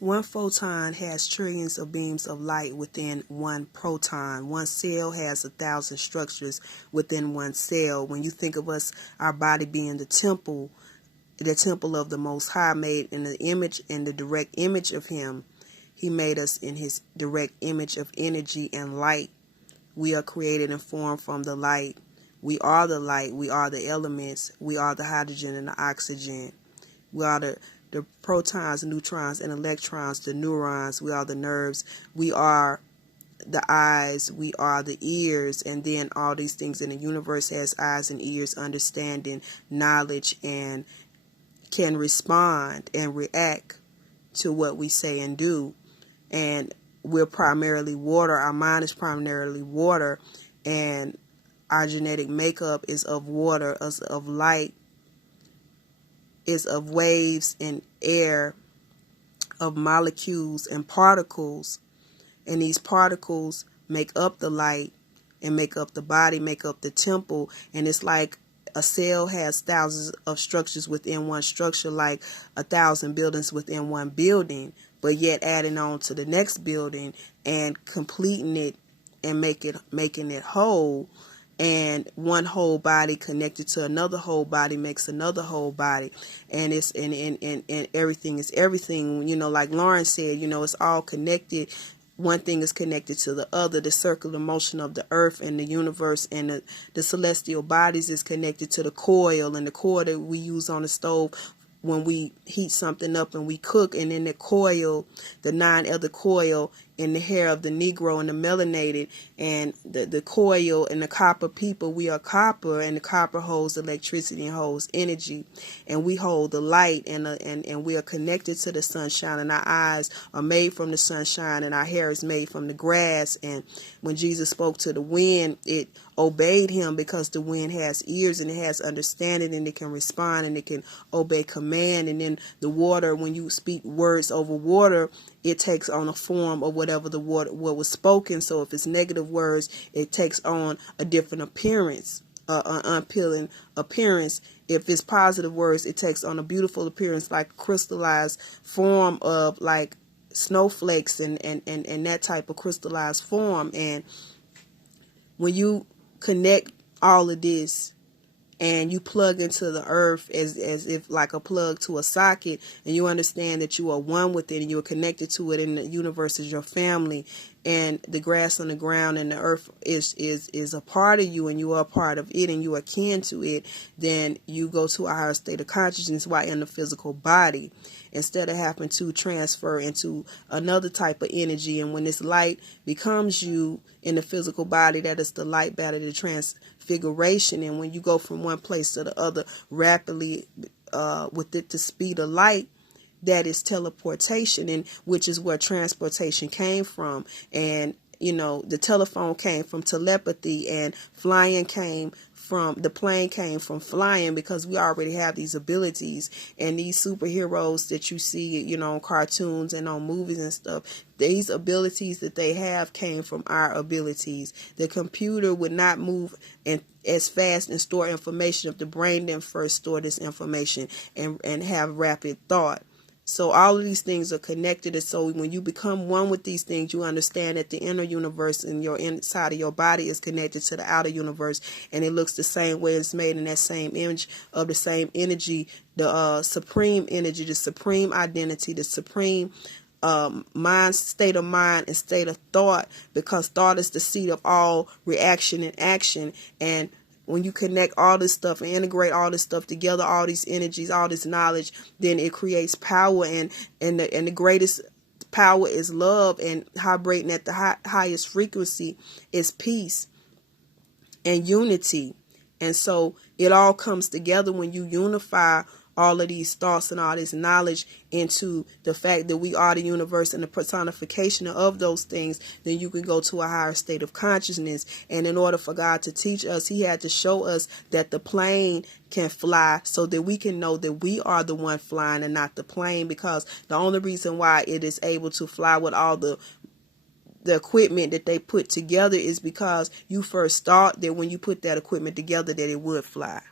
One photon has trillions of beams of light within one proton. One cell has 1,000 structures within one cell. When you think of us, our body being the temple of the Most High, made in the image and the direct image of Him. He made us in His direct image of energy and light. We are created and formed from the light. We are the light. We are the elements. We are the hydrogen and the oxygen. We are the protons, neutrons, and electrons, the neurons. We are the nerves. We are the eyes. We are the ears. And then all these things in the universe has eyes and ears, understanding, knowledge, and can respond and react to what we say and do. And we're primarily water. Our mind is primarily water. And our genetic makeup is of water, is of light, is of waves and air, of molecules and particles. And these particles make up the light and make up the body, make up the temple. And it's like a cell has thousands of structures within one structure, like 1,000 buildings within one building, but yet adding on to the next building and completing it and making it whole. And one whole body connected to another whole body makes another whole body. And it's and everything is everything. You know, like Lauren said, you know, it's all connected. One thing is connected to the other. The circular motion of the earth and the universe and the celestial bodies is connected to the coil, and the coil that we use on the stove when we heat something up and we cook. And then the coil, the 9 other coil in the hair of the Negro and the melanated, and the coil and the copper people. We are copper, and the copper holds electricity and holds energy, and we hold the light, and we are connected to the sunshine, and our eyes are made from the sunshine, and our hair is made from the grass. And when Jesus spoke to the wind, it obeyed Him because the wind has ears and it has understanding, and it can respond and it can obey command. And then the water, when you speak words over water, it takes on a form of whatever what was spoken. So if it's negative words, it takes on a different appearance, an unappealing appearance. If it's positive words, it takes on a beautiful appearance, like crystallized form of like snowflakes and that type of crystallized form. And when you connect all of this and you plug into the earth as if like a plug to a socket, and you understand that you are one with it and you are connected to it, and the universe is your family, and the grass on the ground and the earth is a part of you, and you are a part of it, and you are kin to it, then you go to a higher state of consciousness while in the physical body, instead of having to transfer into another type of energy. And when this light becomes you in the physical body, that is the light battle, the transfiguration. And when you go from one place to the other rapidly with the speed of light, that is teleportation, and which is where transportation came from. And you know, the telephone came from telepathy, and flying came from the plane came from flying, because we already have these abilities. And these superheroes that you see, you know, on cartoons and on movies and stuff, these abilities that they have came from our abilities. The computer would not move as fast and store information if the brain didn't first store this information and have rapid thought. So all of these things are connected. And so when you become one with these things, you understand that the inner universe and your inside of your body is connected to the outer universe. And it looks the same way. It's made in that same image of the same energy, the supreme energy, the supreme identity, the supreme mind, state of mind and state of thought, because thought is the seat of all reaction and action. And when you connect all this stuff and integrate all this stuff together, all these energies, all this knowledge, then it creates power. And the greatest power is love, and vibrating at the highest frequency is peace and unity. And so it all comes together when you unify all of these thoughts and all this knowledge into the fact that we are the universe and the personification of those things. Then you can go to a higher state of consciousness. And in order for God to teach us, He had to show us that the plane can fly, so that we can know that we are the one flying and not the plane. Because the only reason why it is able to fly with all the equipment that they put together is because you first thought that when you put that equipment together that it would fly.